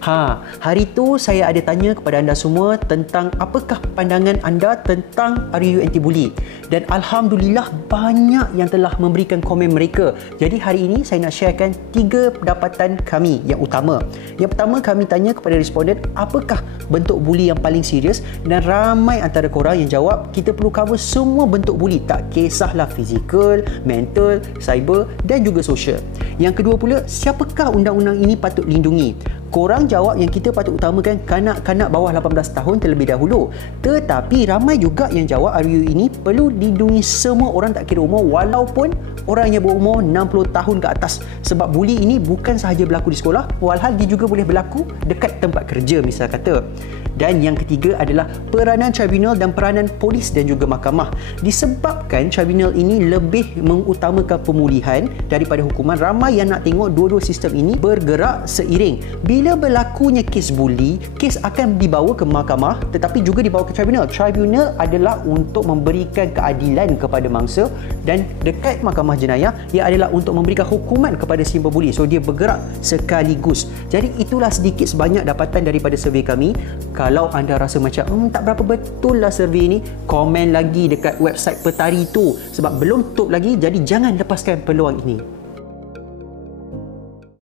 Hari tu saya ada tanya kepada anda semua tentang apakah pandangan anda tentang RUU Anti-Bully. Dan Alhamdulillah banyak yang telah memberikan komen mereka. Jadi hari ini saya nak sharekan 3 pendapatan kami yang utama. Yang pertama, kami tanya kepada responden apakah bentuk buli yang paling serius, dan ramai antara korang yang jawab kita perlu cover semua bentuk buli, tak kisahlah fizikal, mental, cyber dan juga sosial. Yang kedua pula, siapakah undang-undang ini patut lindungi? Korang jawab yang kita patut utamakan kanak-kanak bawah 18 tahun terlebih dahulu. Tetapi ramai juga yang jawab RUU ini perlu dilindungi semua orang tak kira umur, walaupun orang yang berumur 60 tahun ke atas. Sebab buli ini bukan sahaja berlaku di sekolah, walhal dia juga boleh berlaku dekat tempat kerja misal kata. Dan yang ketiga adalah peranan tribunal dan peranan polis dan juga mahkamah. Disebabkan tribunal ini lebih mengutamakan pemulihan daripada hukuman, ramai yang nak tengok dua-dua sistem ini bergerak seiring. Bila berlakunya kes buli, kes akan dibawa ke mahkamah tetapi juga dibawa ke tribunal. Tribunal adalah untuk memberikan keadilan kepada mangsa, dan dekat mahkamah jenayah ia adalah untuk memberikan hukuman kepada si pembuli. So dia bergerak sekaligus. Jadi itulah sedikit sebanyak dapatan daripada survey kami. Kalau anda rasa macam tak berapa betul lah survey ini, komen lagi dekat website Petari tu sebab belum tutup lagi, jadi jangan lepaskan peluang ini.